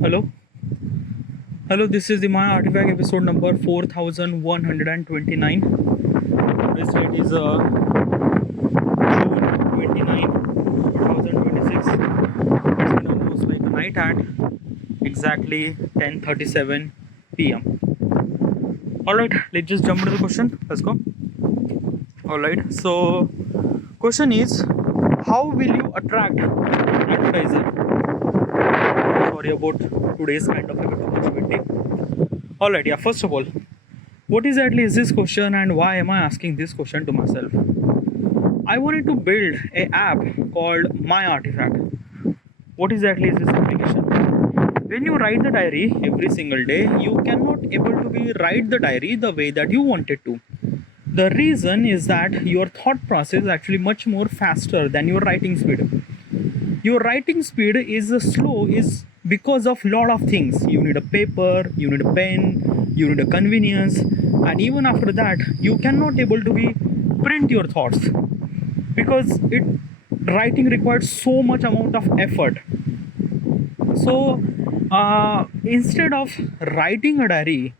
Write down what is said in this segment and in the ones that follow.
Hello, hello. This is the My Artifact episode number 4129. Today's date is June 29, 2026. It's been almost like a night at exactly 10:37 p.m. All right, let's just jump into the question. Let's go. All right. So, question is, how will you attract advertiser? Sorry about today's kind of like a too much witty. All right. Yeah. First of all, what exactly is this question and why am I asking this question to myself? I wanted to build a app called My Artifact. What exactly is this application? When you write the diary every single day, you cannot able to be write the diary the way that you wanted to. The reason is that your thought process is actually much more faster than your writing speed. Your writing speed is slow is because of lot of things. You need a paper, you need a pen, you need a convenience, and even after that you cannot able to be print your thoughts because it writing requires so much amount of effort. So instead of writing a diary,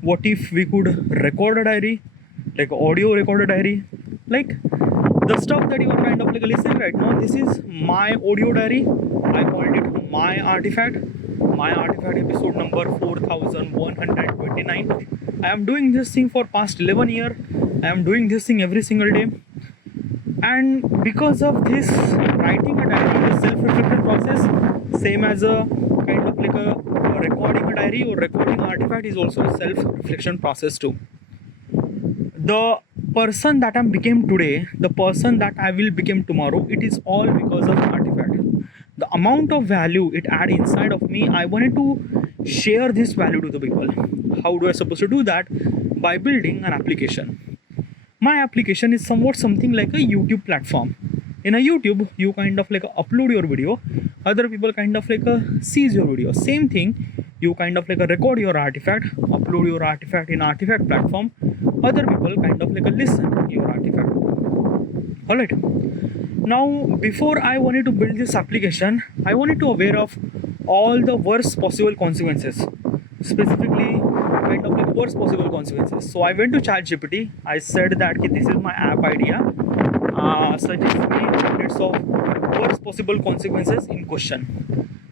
what if we could record a diary, like audio record a diary, like the stuff that you are kind of like listening right now. This is my audio diary. I called it My Artifact. My Artifact episode number 4129. I am doing this thing for past 11 years. I am doing this thing every single day, and because of this, writing a diary is self-reflective process, same as a kind of like a recording a diary or recording artifact is also a self-reflection process too. The person that I became today, the person that I will become tomorrow, it is all because of artifact. The amount of value it add inside of me, I wanted to share this value to the people. How do I supposed to do that? By building an application. My application is somewhat something like a YouTube platform. In a YouTube, you kind of like upload your video, other people kind of like sees your video. Same thing, you kind of like record your artifact, upload your artifact in artifact platform, other people kind of like listen your artifact. All right. Now, before I wanted to build this application, I wanted to aware of all the worst possible consequences, specifically kind of like worst possible consequences. So I went to ChatGPT. I said that this is my app idea. Suggest me hundreds of worst possible consequences in question.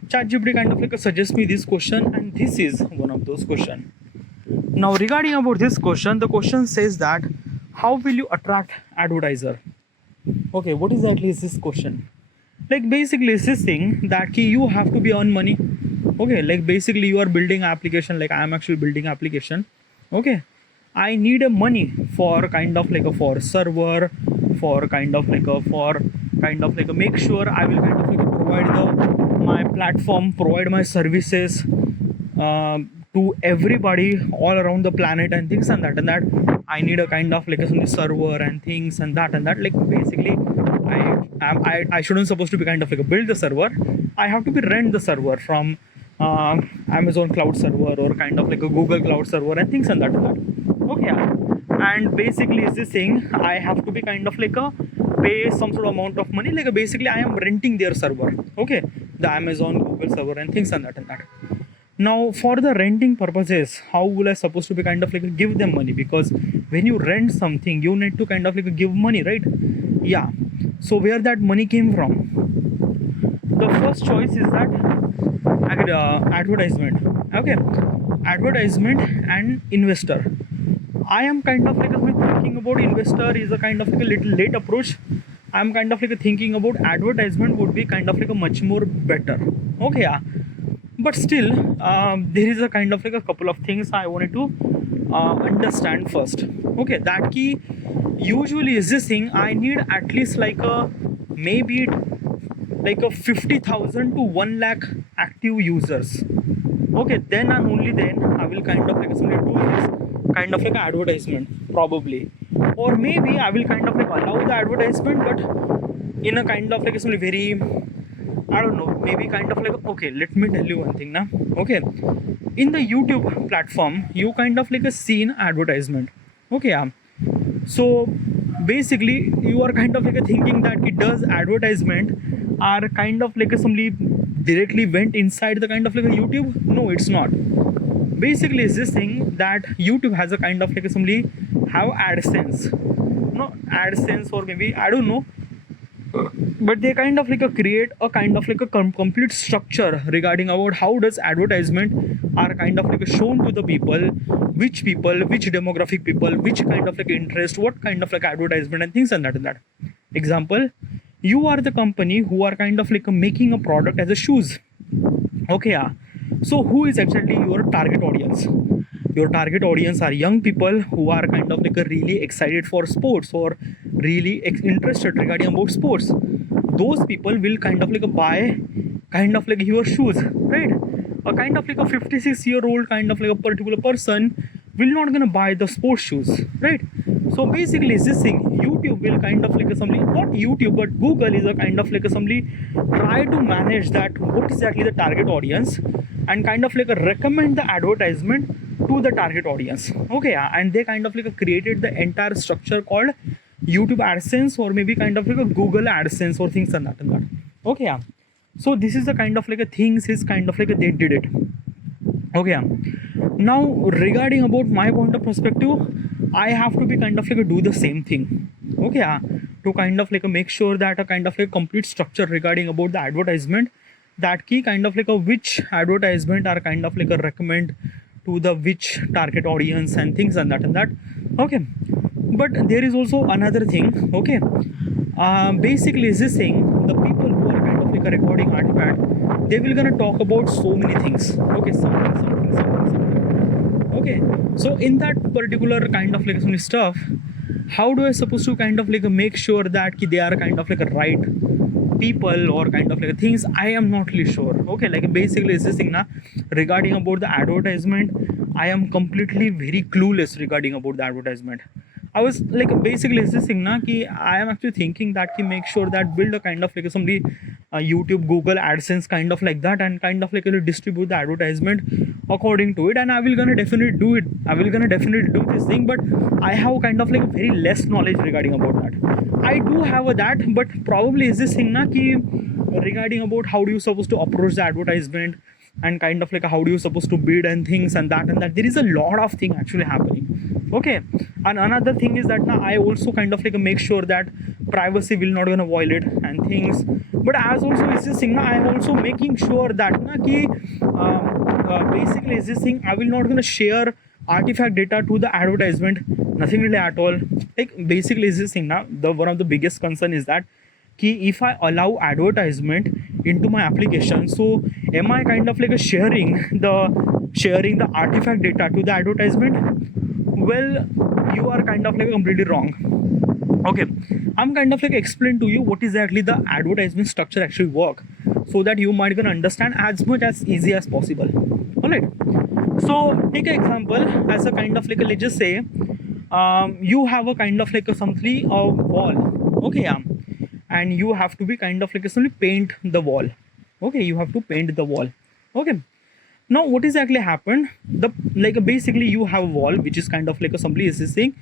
ChatGPT kind of like suggests me this question, and this is one of those questions. Now, regarding about this question, the question says that how will you attract advertiser? Okay, what exactly is this question? Like basically it's this thing that you have to be earn money. Okay, like basically you are building application, like I am actually building application. Okay, I need a money for kind of like a for server, for kind of like a for kind of like a make sure I will kind of like provide the my platform, provide my services to everybody all around the planet and things and that I need a kind of like a server and things and that like basically I shouldn't supposed to be kind of like a build the server. I have to be rent the server from Amazon cloud server or kind of like a Google cloud server and things and that. Okay, and basically is this thing I have to be kind of like a pay some sort of amount of money, like basically I am renting their server. Okay, the Amazon Google server and things and that. Now, for the renting purposes, how will I supposed to be kind of like give them money? Because when you rent something, you need to kind of like give money, right? Yeah. So where that money came from? The first choice is that advertisement. Okay, advertisement and investor. I am kind of like thinking about investor is a kind of like a little late approach. I'm kind of like thinking about advertisement would be kind of like a much more better. Okay, yeah. But still there is a kind of like a couple of things I wanted to understand first. Okay, that key usually is this thing I need at least like a maybe like a 50,000 to 1 lakh active users. Okay, then and only then I will kind of like do this kind of like advertisement probably, or maybe I will kind of like allow the advertisement but in a kind of like a very I don't know, maybe kind of like okay, let me tell you one thing now. Okay, in the YouTube platform, you kind of like a seen advertisement. Okay, yeah. So basically, you are kind of like a thinking that it does advertisement are kind of like a simply directly went inside the kind of like a YouTube? No, it's not. Basically it's this thing that YouTube has a kind of like assembly have AdSense, no AdSense, or maybe I don't know, but they kind of like a create a kind of like a complete structure regarding about how does advertisement are kind of like a shown to the people, which demographic people, which kind of like interest, what kind of like advertisement and things and that. Example, you are the company who are kind of like making a product as a shoes. Okay, yeah. So who is actually your target audience? Your target audience are young people who are kind of like a really excited for sports or really interested regarding about sports. Those people will kind of like buy kind of like your shoes, right? A kind of like a 56-year-old kind of like a particular person will not gonna buy the sports shoes, right? So basically it's this thing, YouTube will kind of like something, not YouTube but Google is a kind of like somebody try to manage that what exactly the target audience and kind of like recommend the advertisement to the target audience. Okay, yeah. And they kind of like created the entire structure called YouTube AdSense or maybe kind of like a Google AdSense or things and that. Okay, yeah. So this is the kind of like a things is kind of like they did it. Okay, yeah. Now regarding about my point of perspective, I have to be kind of like do the same thing. Okay, yeah. To kind of like make sure that a kind of like complete structure regarding about the advertisement, that key kind of like a which advertisement are kind of like a recommend to the which target audience and things and that. Okay, but there is also another thing. Okay, basically is this thing, the people who are kind of like a recording artifact, they will gonna talk about so many things. Okay, something. Okay, so in that particular kind of like some stuff, how do I supposed to kind of like make sure that they are kind of like a right people or kind of like things? I am not really sure. Okay, like basically is this thing na, regarding about the advertisement, I am completely very clueless regarding about the advertisement. I was like basically is this thing na ki I am actually thinking that ki make sure that build a kind of like somebody YouTube, Google AdSense kind of like that and kind of like distribute the advertisement according to it, and I will gonna definitely do it. I will gonna definitely do this thing, but I have kind of like very less knowledge regarding about that. I do have that, but probably is this thing na ki regarding about how do you supposed to approach the advertisement and kind of like how do you supposed to bid and things and that there is a lot of thing actually happening. Okay, and another thing is that now I also kind of like make sure that privacy will not gonna violate and things, but as also is this thing now I am also making sure that na ki basically is this thing I will not gonna share artifact data to the advertisement, nothing really at all. Like basically is this thing now, the one of the biggest concern is that ki if I allow advertisement into my application, so am I kind of like sharing the artifact data to the advertisement? Well, you are kind of like completely wrong. Okay, I'm kind of like explain to you what exactly the advertisement structure actually work, so that you might gonna understand as much as easy as possible. Alright, so take an example as a kind of like let's just say you have a kind of like something a wall. Okay, yeah, and you have to be kind of like simply paint the wall. Okay, you have to paint the wall. Okay, now what is actually happened, the like basically you have a wall which is kind of like assembly is this thing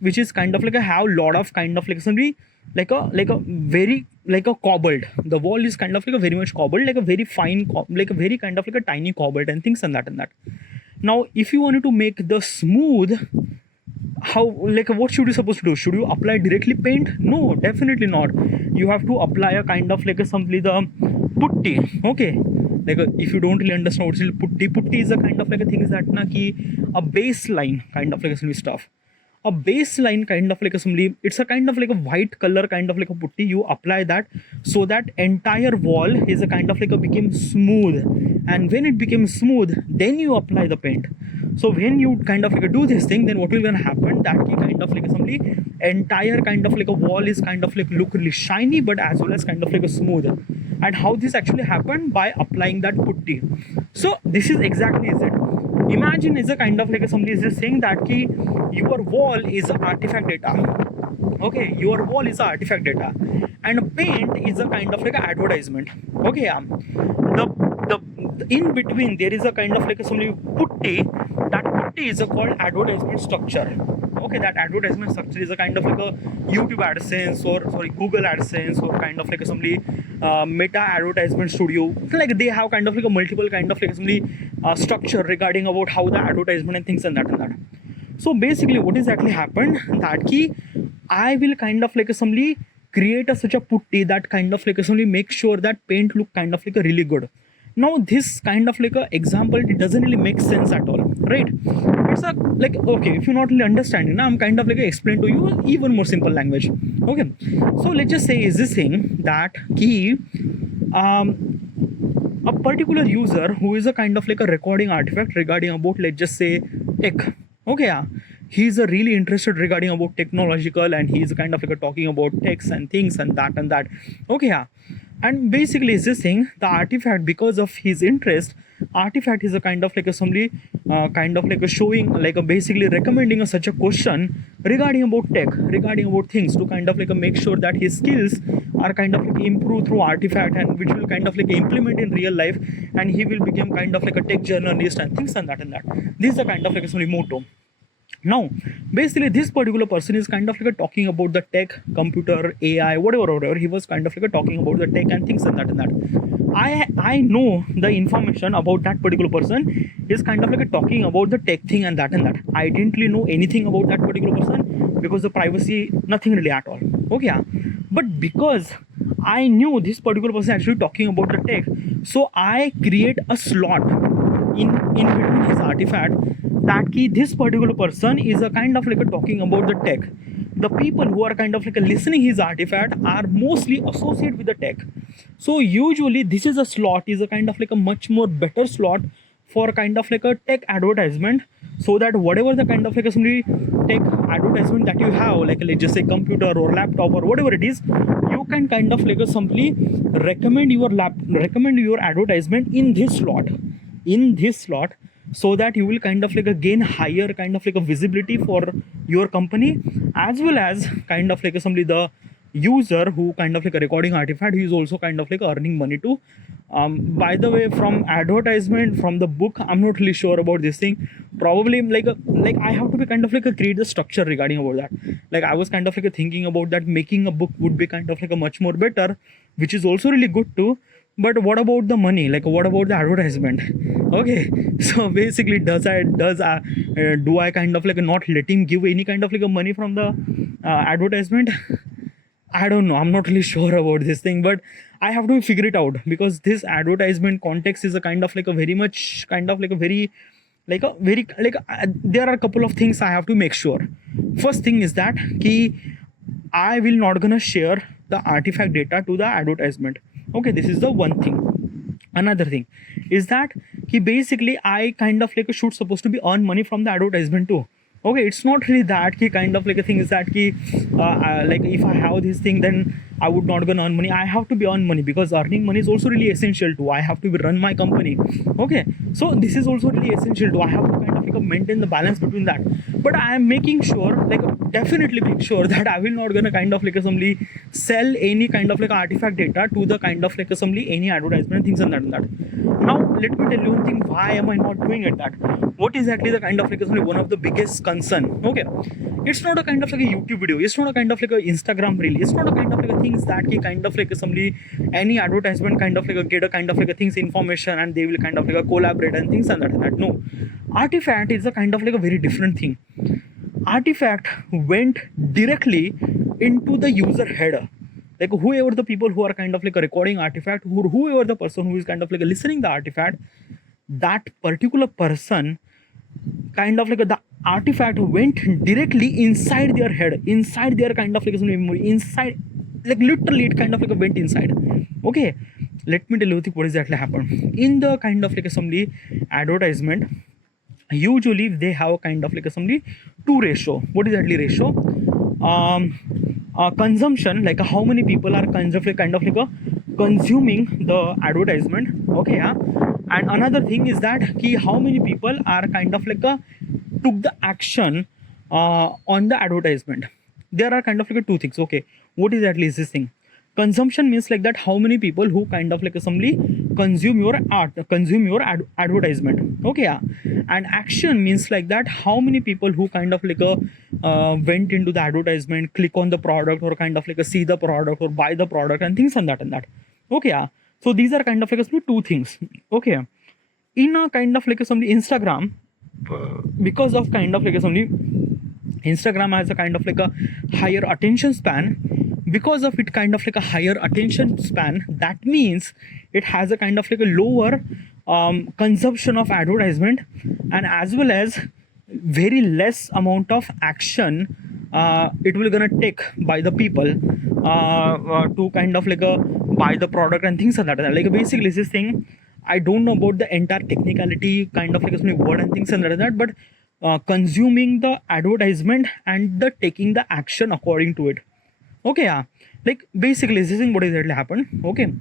which is kind of like a have lot of kind of like assembly like a very like a cobbled, the wall is kind of like a very much cobbled, like a very fine like a very kind of like a tiny cobbled and things and that. Now if you wanted to make the smooth, how like what should you supposed to do? Should you apply directly paint? No, definitely not. You have to apply a kind of like a simply the putty. Okay, like if you don't really understand what's putty is a kind of like a thing is that na ki a baseline kind of like a stuff, a baseline kind of like a simply it's a kind of like a white color kind of like a putty, you apply that so that entire wall is a kind of like a became smooth, and when it becomes smooth then you apply the paint. So when you kind of like do this thing, then what will gonna happen that ki kind of like simply entire kind of like a wall is kind of like look really shiny but as well as kind of like a smooth. And how this actually happened? By applying that putty. So this is exactly is it. Imagine is a kind of like somebody is just saying that ki your wall is artifact data. Okay, your wall is artifact data and paint is a kind of like a advertisement. Okay, yeah. The in between there is a kind of like a somebody putty. That putty is a called advertisement structure. Okay, that advertisement structure is a kind of like a YouTube AdSense or sorry Google AdSense or kind of like a somebody Meta Advertisement Studio. Like they have kind of like a multiple kind of like assembly structure regarding about how the advertisement and things and that and that. So basically what exactly happened that key I will kind of like assembly create a such a putty that kind of like assembly make sure that paint look kind of like a really good. Now this kind of like a example, it doesn't really make sense at all, right? It's a like, okay, if you're not really understanding now, I'm kind of like explain to you even more simple language. Okay, so let's just say is this thing that key a particular user who is a kind of like a recording artifact regarding about, let's just say, tech. Okay, yeah, he's a really interested regarding about technological, and he's kind of like a talking about techs and things and that. Okay, yeah, and basically is this thing the artifact, because of his interest, artifact is a kind of like a somebody kind of like a showing like a basically recommending a such a question regarding about tech, regarding about things, to kind of like a make sure that his skills are kind of like improved through artifact, and which will kind of like implement in real life, and he will become kind of like a tech journalist and things and that. This is a kind of like a somebody motto. Now basically this particular person is kind of like talking about the tech, computer, AI, whatever he was kind of like talking about the tech and things and that. I know the information about that particular person is kind of like talking about the tech thing and that. I didn't really know anything about that particular person because the privacy, nothing really at all. Okay, yeah. But because I knew this particular person actually talking about the tech, so I create a slot in between his artifact that key this particular person is a kind of like a talking about the tech. The people who are kind of like a listening his artifact are mostly associated with the tech. So usually this is a slot is a kind of like a much more better slot for kind of like a tech advertisement, so that whatever the kind of like a somebody tech advertisement that you have, like let's just say computer or laptop or whatever it is, you can kind of like a simply recommend your advertisement in this slot, so that you will kind of like a gain higher kind of like a visibility for your company, as well as kind of like a somebody the user who kind of like a recording artifact, he is also kind of like earning money too. By the way, from advertisement, from the book, I'm not really sure about this thing. Probably like I have to be kind of like a create the structure regarding about that. Like I was kind of like a thinking about that making a book would be kind of like a much more better, which is also really good too. But what about the money? Like what about the advertisement? Okay, so basically do I kind of like not let him give any kind of like a money from the advertisement? I don't know, I'm not really sure about this thing, but I have to figure it out, because this advertisement context is a kind of like a very much kind of like a very there are a couple of things I have to make sure. First thing is that I will not gonna share the artifact data to the advertisement. Okay, this is the one thing. Another thing is that basically I kind of like should supposed to be earn money from the advertisement too. Okay, it's not really that kind of like a thing is that like if I have this thing, then I would not gonna earn money. I have to be earn money, because earning money is also really essential too. I have to run my company. Okay, so this is also really essential too. I have to kind of like maintain the balance between that. But I am making sure, like definitely make sure that I will not gonna kind of like assembly sell any kind of like artifact data to the kind of like assembly any advertisement things and that. Now let me tell you one thing, why am I not doing it that? What is actually the kind of like assembly one of the biggest concern? Okay, it's not a kind of like a YouTube video, it's not a kind of like a Instagram reel, it's not a kind of like a things that kind of like assembly any advertisement kind of like a get a kind of like a things information, and they will kind of like a collaborate and things and that. No, artifact is a kind of like a very different thing. Artifact went directly into the user header. Like whoever the people who are kind of like a recording artifact, whoever the person who is kind of like listening the artifact, that particular person kind of like the artifact went directly inside their head, inside their kind of like memory, inside, like literally it kind of like went inside. Okay, let me tell you what exactly happened in the kind of like assembly advertisement. Usually they have a kind of like assembly 2 ratio. What is actually ratio? Consumption, like how many people are kind of like consuming the advertisement. Okay, yeah. And another thing is that how many people are kind of like took the action on the advertisement. There are kind of like 2 things. Okay, what is actually this thing? Consumption means like that how many people who kind of like assembly consume your advertisement. Okay, yeah. And action means like that how many people who kind of like went into the advertisement, click on the product, or kind of like see the product or buy the product and things and that. Okay, yeah. So these are kind of like two things. Okay, in a kind of like some Instagram, because of kind of like some Instagram has a kind of like a higher attention span. Because of it kind of like a higher attention span, that means it has a kind of like a lower consumption of advertisement, and as well as very less amount of action it will gonna take by the people to kind of like buy the product and things like that. Like basically this thing, I don't know about the entire technicality kind of like a word and things and that, but consuming the advertisement and the taking the action according to it. Okay, yeah. Like basically this is what exactly happened. Okay,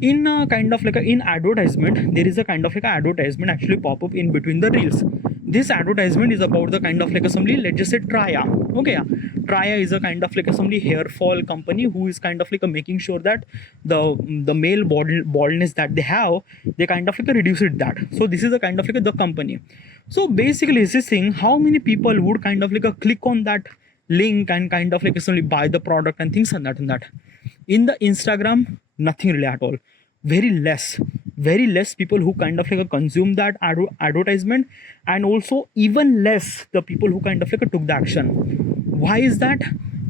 in kind of like in advertisement, there is a kind of like a advertisement actually pop up in between the reels. This advertisement is about the kind of like assembly, let's just say Traya. Okay, yeah. Traya is a kind of like assembly hair fall company who is kind of like making sure that the male baldness that they have, they kind of like reduce it that. So this is a kind of like the company. So basically is this thing, how many people would kind of like click on that link and kind of like suddenly buy the product and things and that. In the Instagram, nothing really at all. Very less people who kind of like consume that advertisement, and also even less the people who kind of like took the action. Why is that?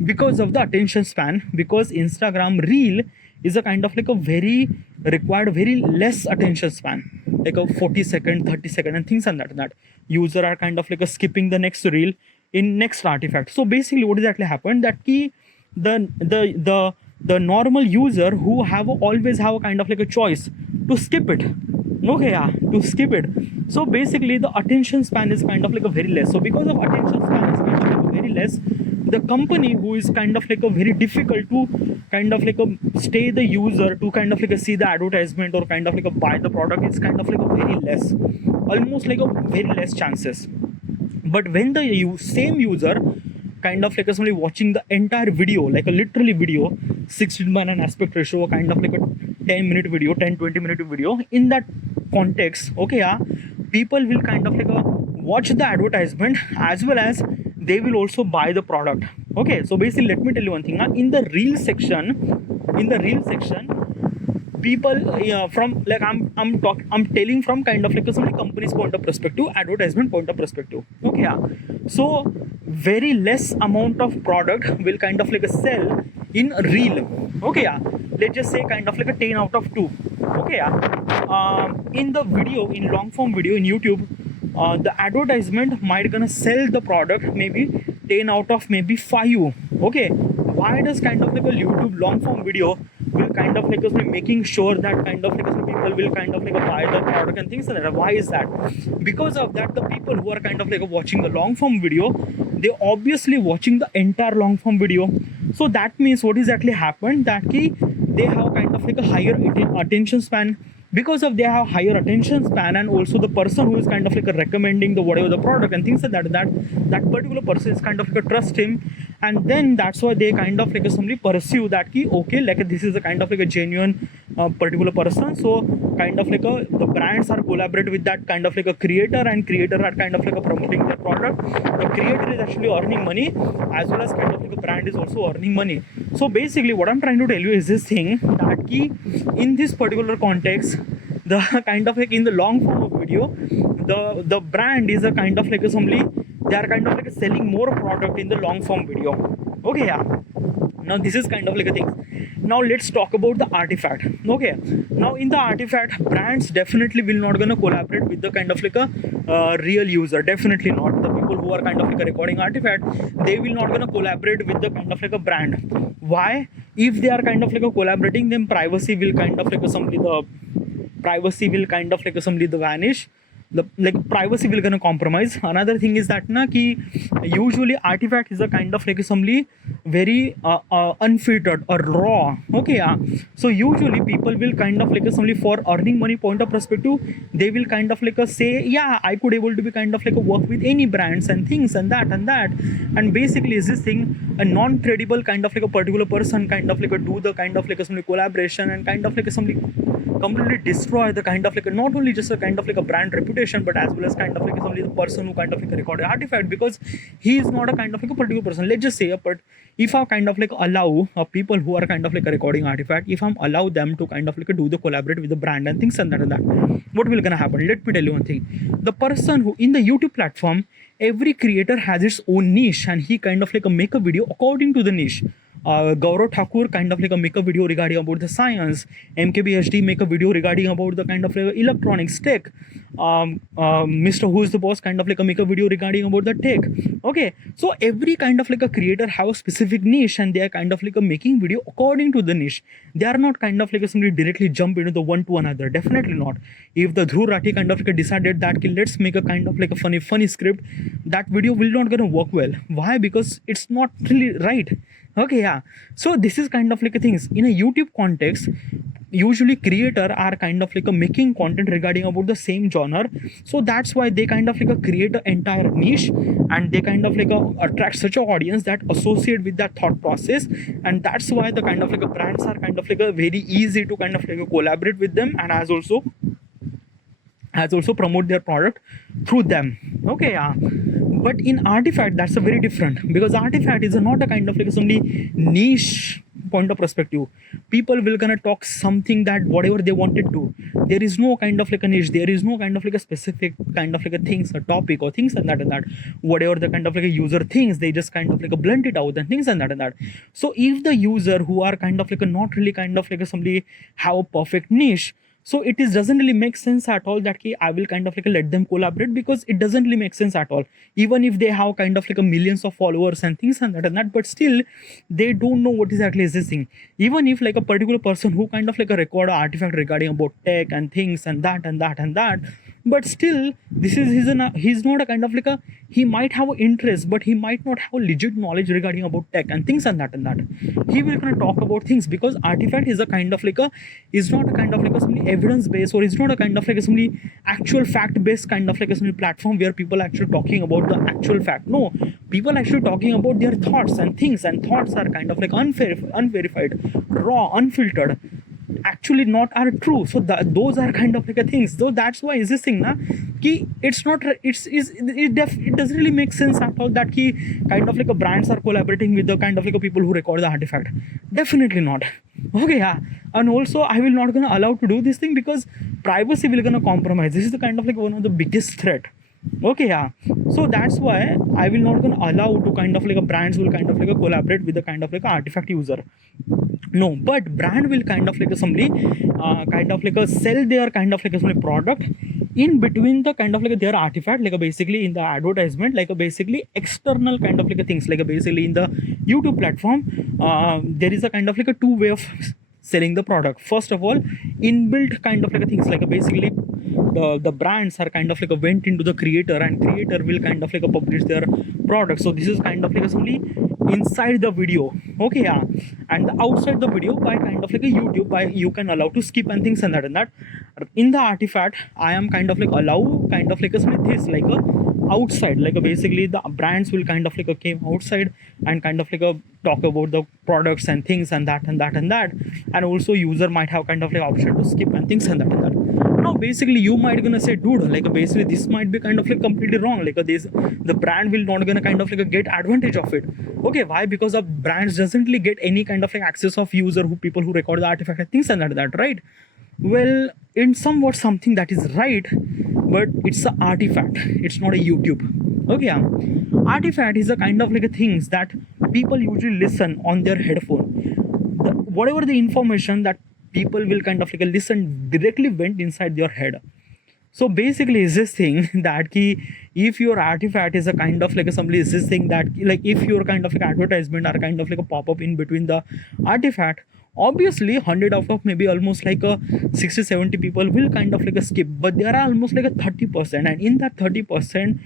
Because of the attention span. Because Instagram reel is a kind of like a very required very less attention span, like a 40-second, 30-second and things and that user are kind of like skipping the next reel in next artifact. So basically what exactly happened, that key the normal user who have always have a kind of like a choice to skip it. Okay, yeah, to skip it. So basically the attention span is kind of like a very less. So because of attention span is kind of like a very less, the company who is kind of like a very difficult to kind of like a stay the user to kind of like a see the advertisement or kind of like a buy the product, is kind of like a very less, almost like a very less chances. But when the same user kind of like somebody watching the entire video, like a literally video, 16:9 aspect ratio, kind of like a 10-minute video, 10-20-minute video, in that context, okay, yeah, people will kind of like watch the advertisement as well as they will also buy the product. Okay, so basically let me tell you one thing. Now in the reel section, people from like I'm telling from kind of like a company's point of perspective, advertisement point of perspective. Okay, yeah. So very less amount of product will kind of like a sell in reel. Okay, yeah. Let's just say kind of like a 10 out of 2. Okay, yeah. In the video, in long form video in YouTube, the advertisement might gonna sell the product maybe 10 out of maybe 5. Okay, why does kind of like a YouTube long form video will kind of like making sure that kind of like people will kind of like buy the product and things like that? Why is that? Because of that, the people who are kind of like watching the long form video, they obviously watching the entire long form video. So that means what exactly happened, that key they have kind of like a higher attention span. Because of they have higher attention span, and also the person who is kind of like recommending the whatever the product and things like that particular person is kind of like trust him, and then that's why they kind of like somebody pursue that key. Okay, like this is a kind of like a genuine particular person, so kind of like the brands are collaborate with that kind of like a creator, and creator are kind of like promoting the product. The creator is actually earning money, as well as kind of like a brand is also earning money. So basically what I'm trying to tell you is this thing, that key in this particular context, the kind of like in the long form of video, the brand is a kind of like assembly, they are kind of like selling more product in the long form video. Okay, yeah. Now this is kind of like a thing. Now let's talk about the artifact. Okay, now in the artifact, brands definitely will not gonna collaborate with the kind of like a real user. Definitely not. The people who are kind of like a recording artifact, they will not gonna collaborate with the kind of like a brand. Why? If they are kind of like a collaborating, then privacy will kind of like assembly the vanish. The like privacy will gonna compromise. Another thing is that usually artifact is a kind of like assembly very unfiltered or raw. Okay, yeah. So usually people will kind of like assembly for earning money point of perspective, they will kind of like say, yeah, I could able to be kind of like work with any brands and things and that, and basically is this thing a non-tradable kind of like a particular person kind of like do the kind of like assembly collaboration and kind of like assembly completely destroy the kind of like not only just a kind of like a brand reputation, but as well as kind of like only the person who kind of like recorded artifact, because he is not a kind of like a particular person. Let's just say, but if I kind of like allow people who are kind of like a recording artifact, if I'm allow them to kind of like do the collaborate with the brand and things and that, what will gonna happen? Let me tell you one thing. The person who in the YouTube platform, every creator has its own niche, and he kind of like make a video according to the niche. Gaurav Thakur kind of like make a video regarding about the science. MKBHD make a video regarding about the kind of like electronics tech. Mr. Who is the Boss kind of like make a video regarding about the tech. Okay, so every kind of like a creator have a specific niche, and they are kind of like making video according to the niche. They are not kind of like somebody directly jump into the one to another. Definitely not. If the Dhruv Rathi kind of like decided that let's make a kind of like a funny script, that video will not gonna work well. Why? Because it's not really right. Okay, yeah. So this is kind of like a things in a YouTube context. Usually creator are kind of like a making content regarding about the same genre, so that's why they kind of like a create an entire niche, and they kind of like attract such an audience that associate with that thought process, and that's why the kind of like a brands are kind of like a very easy to kind of like collaborate with them, and as also promote their product through them. Okay, yeah. But in artifact, that's a very different, because artifact is not a kind of like somebody niche point of perspective. People will gonna talk something that whatever they wanted to. There is no kind of like a niche. There is no kind of like a specific kind of like a things, a topic or things and that. Whatever the kind of like a user thinks, they just kind of like a blunt it out and things and that. So if the user who are kind of like a not really kind of like a somebody have a perfect niche, so it is doesn't really make sense at all that I will kind of like let them collaborate, because it doesn't really make sense at all. Even if they have kind of like a millions of followers and things and that, but still they don't know what exactly is this thing. Even if like a particular person who kind of like a record an artifact regarding about tech and things and that, but still this is he's not a kind of like a, he might have an interest, but he might not have a legit knowledge regarding about tech and things and that. He will gonna talk about things, because artifact is a kind of like a, is not a kind of like a somebody evidence based, or is not a kind of like a somebody actual fact based kind of like a somebody platform where people actually talking about the actual fact. No, people actually talking about their thoughts and things, and thoughts are kind of like unverified, raw, unfiltered, actually not are true. So those are kind of like a things. So that's why is this thing na ki it's not, it doesn't really make sense at all that ki kind of like a brands are collaborating with the kind of like a people who record the artifact. Definitely not. Okay, yeah. And also I will not gonna allow to do this thing, because privacy will gonna compromise. This is the kind of like one of the biggest threat. Okay, yeah. So that's why I will not gonna allow to kind of like a brands will kind of like a collaborate with the kind of like a artifact user. No, but brand will kind of like a somebody kind of like a sell their kind of like a somebody product in between the kind of like their artifact, like a basically in the advertisement, like a basically external kind of like a things, like a basically in the YouTube platform, there is a kind of like a two way of selling the product. First of all, inbuilt kind of like a things, like a basically the brands are kind of like a went into the creator, and creator will kind of like a publish their product. So this is kind of like a simply inside the video. Okay, yeah. And outside the video by kind of like a YouTube, by you can allow to skip and things and that. In the artifact, I am kind of like allow kind of like a this like a outside, like a basically the brands will kind of like a came outside and kind of like a talk about the products and things and that, and also user might have kind of like option to skip and things and that. Now basically you might gonna say, dude, like basically this might be kind of like completely wrong, like this the brand will not gonna kind of like get advantage of it. Okay, why? Because the brands doesn't really get any kind of like access of user who people who record the artifact and things and that, right? Well, in somewhat something that is right, but it's an artifact, it's not a YouTube. Okay, yeah. Artifact is a kind of like a things that people usually listen on their headphone. Whatever the information that people will kind of like listen directly went inside your head. So basically is this thing that ki if your artifact is a kind of like a somebody is this thing that like if your kind of like advertisement are kind of like a pop-up in between the artifact, obviously 100 out of maybe almost like a 60-70 people will kind of like a skip, but there are almost like a 30%, and in that 30%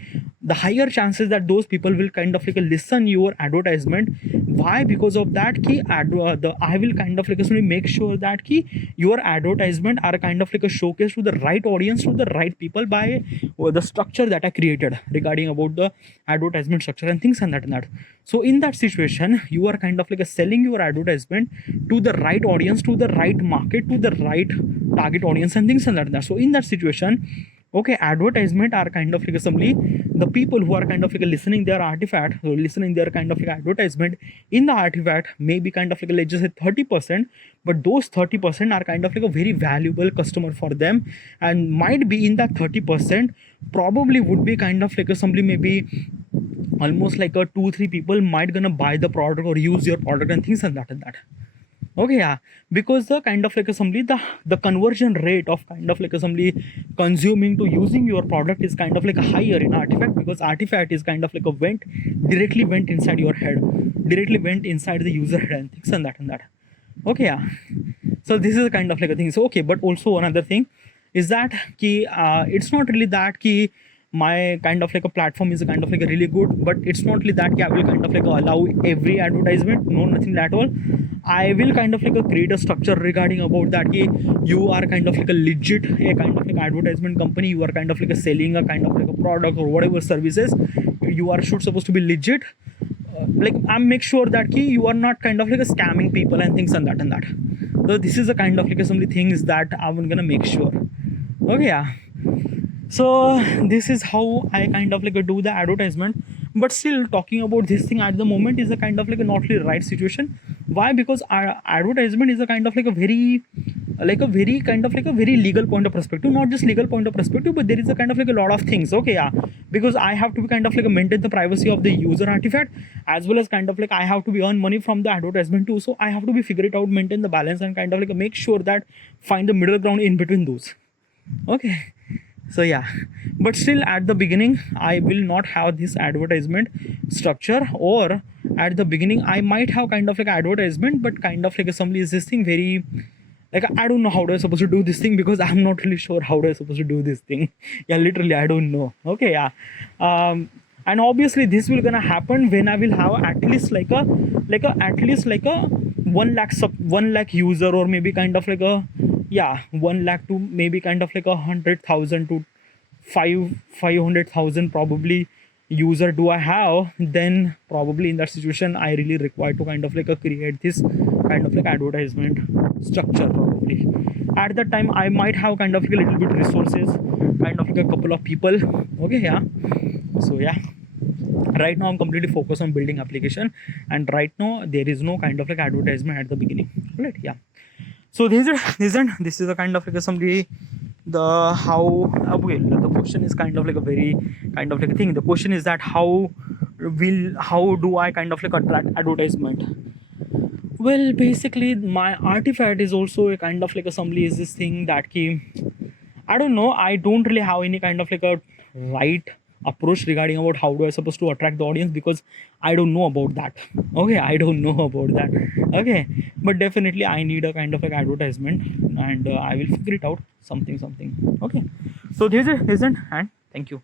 the higher chances that those people will kind of like a listen your advertisement why? Because of that ki I will kind of like make sure that ki your advertisement are kind of like a showcase to the right audience, to the right people by the structure that I created regarding about the advertisement structure and things and that. So in that situation, you are kind of like selling your advertisement to the right audience, to the right market, to the right target audience and things and that. So in that situation, okay, advertisement are kind of like simply the people who are kind of like listening their artifact or listening their kind of like advertisement in the artifact may be kind of like, let's just say 30%, but those 30% are kind of like a very valuable customer for them, and might be in that 30% probably would be kind of like a simply maybe almost like a 2-3 people might gonna buy the product or use your product and things and that. Okay, yeah, because the kind of like assembly, the conversion rate of kind of like assembly consuming to using your product is kind of like a higher in artifact, because artifact is kind of like a directly went inside your head, directly went inside the user head and things and that. Okay, yeah, so this is kind of like a thing. So okay, but also another thing is that ki it's not really that ki my kind of like a platform is kind of like a really good, but it's not really that ki I will kind of like allow every advertisement, no, nothing at all. I will kind of like create a structure regarding about that ki you are kind of like a legit a kind of like advertisement company, you are kind of like selling a kind of like a product or whatever services, you are supposed to be legit. Like I make sure that ki you are not kind of like scamming people and things and that. So this is a kind of like some of the things that I'm gonna make sure. Okay, yeah. So this is how I kind of like do the advertisement, but still talking about this thing at the moment is a kind of like a not really right situation. Why? Because our advertisement is a kind of like a very kind of like a very legal point of perspective, not just legal point of perspective, but there is a kind of like a lot of things. Okay, yeah, because I have to be kind of like maintain the privacy of the user artifact, as well as kind of like I have to be earn money from the advertisement too. So I have to be figure it out, maintain the balance, and kind of like make sure that find the middle ground in between those. Okay, so yeah, but still at the beginning I will not have this advertisement structure, or at the beginning I might have kind of like advertisement, but kind of like somebody is this thing very like I don't know how do I supposed to do this thing, because I'm not really sure how do I supposed to do this thing. Yeah, literally I don't know. Okay, yeah. And obviously this will gonna happen when I will have at least like a at least like a 1 lakh user, or maybe kind of like a 1 lakh to maybe kind of like 100,000 to 500,000 probably user do I have. Then probably in that situation I really require to kind of like create this kind of like advertisement structure. Probably at that time I might have kind of like a little bit resources, kind of like a couple of people. Okay, yeah. So yeah, right now I'm completely focused on building application, and right now there is no kind of like advertisement at the beginning. Right, yeah. So this is a kind of like somebody the how well the question is kind of like a very kind of like a thing. The question is that how do I kind of like attract advertisement? Well, basically my artifact is also a kind of like a somebody is this thing that key I don't know, I don't really have any kind of like a right approach regarding about how do I supposed to attract the audience, because I don't know about that. Okay, I don't know about that. Okay, but definitely I need a kind of like advertisement, and I will figure it out something. Okay, so this is and thank you.